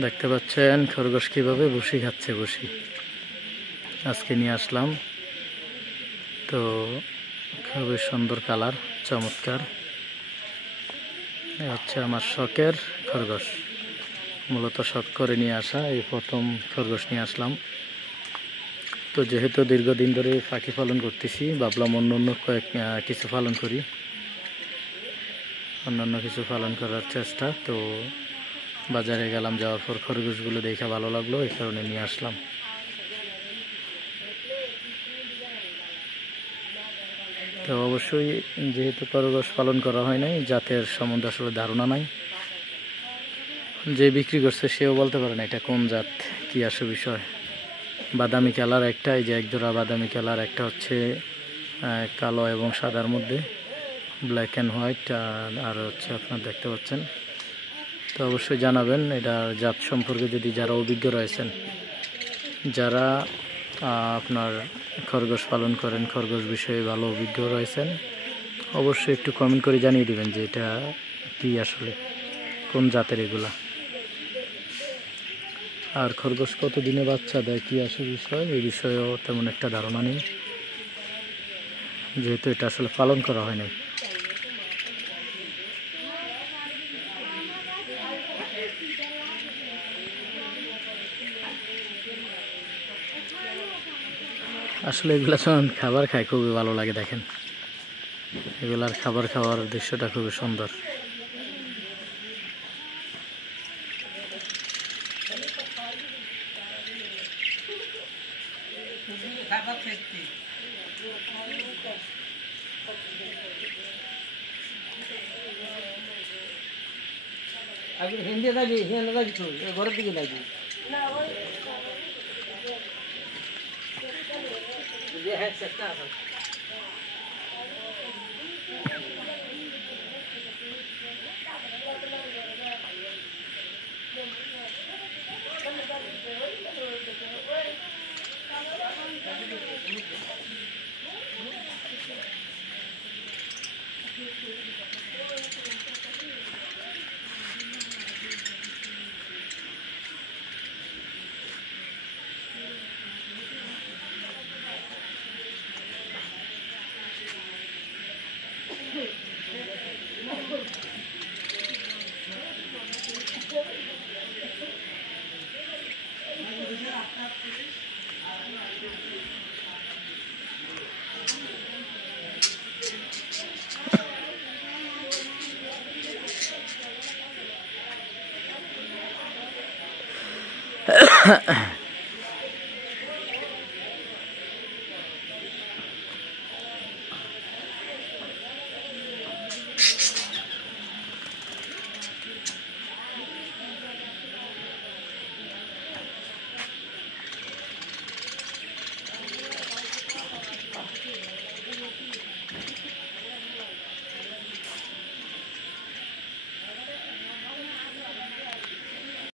দেখতে পাচ্ছেন খরগোশ কিভাবে বসি খাচ্ছে। বসি আজকে নিয়ে আসলাম, তো খুবই সুন্দর কালার, চমৎকার। হচ্ছে আমার শখের খরগোশ, মূলত শখ করে নিয়ে আসা। এই প্রথম খরগোশ নিয়ে আসলাম। তো যেহেতু দীর্ঘদিন ধরে পাখি পালন করতেছি, ভাবলাম অন্য কিছু পালন করি, অন্যান্য কিছু পালন করার চেষ্টা। তো বাজারে গেলাম, যাওয়ার পর খরগোশগুলো দেখে ভালো লাগলো, এই কারণে নিয়ে আসলাম। তো অবশ্যই যেহেতু খরগোশ পালন করা হয় নাই, জাতের সম্বন্ধে আসলে ধারণা নাই। যে বিক্রি করছে সেও বলতে পারে না এটা কোন জাত, কি আসে বিষয়। বাদামি কালার একটা, এই যে একজোড়া বাদামি কালার, একটা হচ্ছে কালো এবং সাদার মধ্যে, ব্ল্যাক অ্যান্ড হোয়াইট, আর হচ্ছে আপনার দেখতে পাচ্ছেন। তো অবশ্যই জানাবেন এটার জাত সম্পর্কে, যদি যারা অভিজ্ঞ রয়েছেন, যারা আপনার খরগোশ পালন করেন, খরগোশ বিষয়ে ভালো অভিজ্ঞ রয়েছেন, অবশ্যই একটু কমেন্ট করে জানিয়ে দিবেন যে এটা কি আসলে কোন জাতের এগুলা। আর খরগোশ কত দিনে বাচ্চা দেয়, কি আসে বিষয়, এই বিষয়েও তেমন একটা ধারণা নেই, যেহেতু এটা আসলে পালন করা হয় নাই। আসলে এগুলা যখন খাবার খায় খুবই ভালো লাগে। দেখেন এগুলার খাবার খাওয়ার দৃশ্যটা খুবই সুন্দর। হিন্দি যাবি হিন্দি যাবি তো ঘরের দিকে যাবি